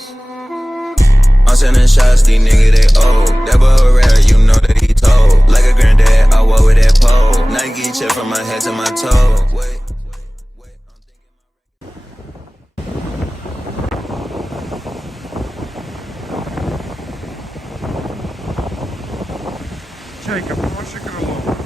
I'm sending shots, these niggas they old. That boy rare, you know that he told. Like a granddad, I walk with that pole. Nike check from my head to my toe. Wait. Чайка, помаши крылом.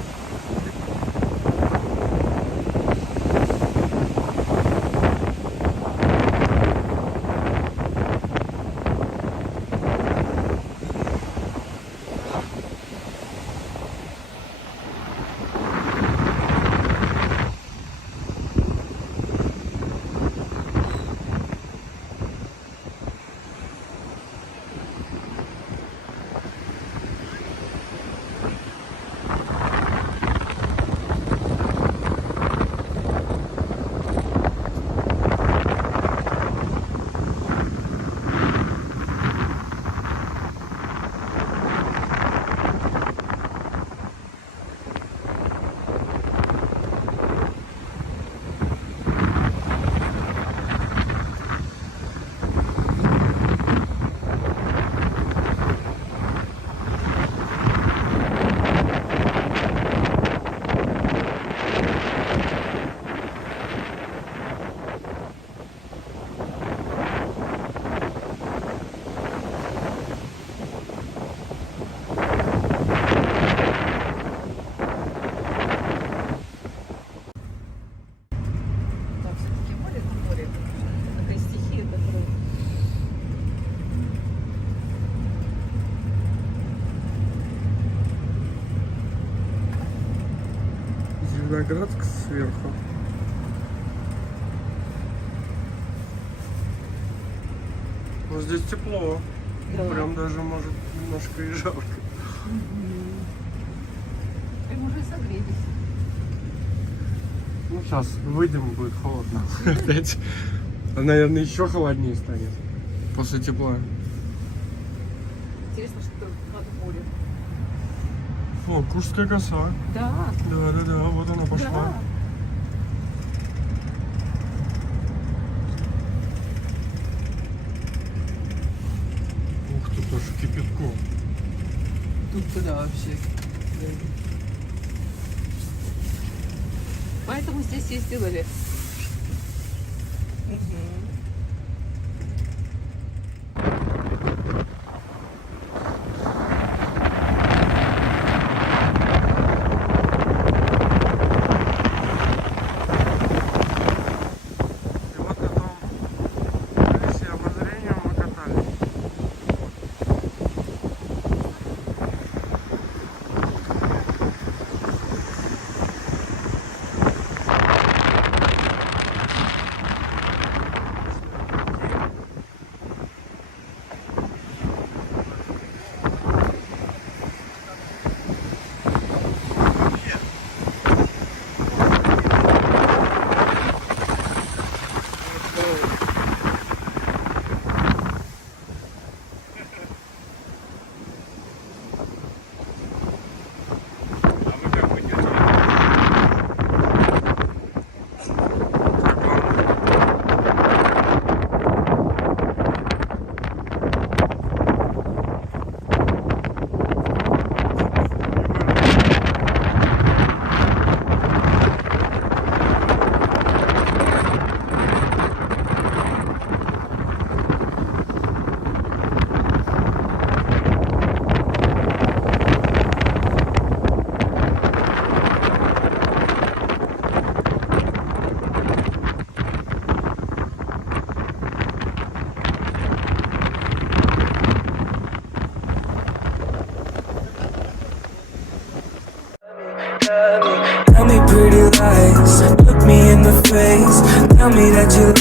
Зеленоградск сверху. Вот здесь тепло. Да. Прям даже может немножко и жарко. Прям уже согрелись. Ну сейчас выйдем, будет холодно. Опять. А, наверное, еще холоднее станет. После тепла. Интересно, что над морем. О, Куршская коса. Да. Да, вот она пошла. Да. Ух ты, тоже кипятком. Тут куда вообще? Поэтому здесь и сделали. Tell me pretty lies, look me in the face. Tell me that you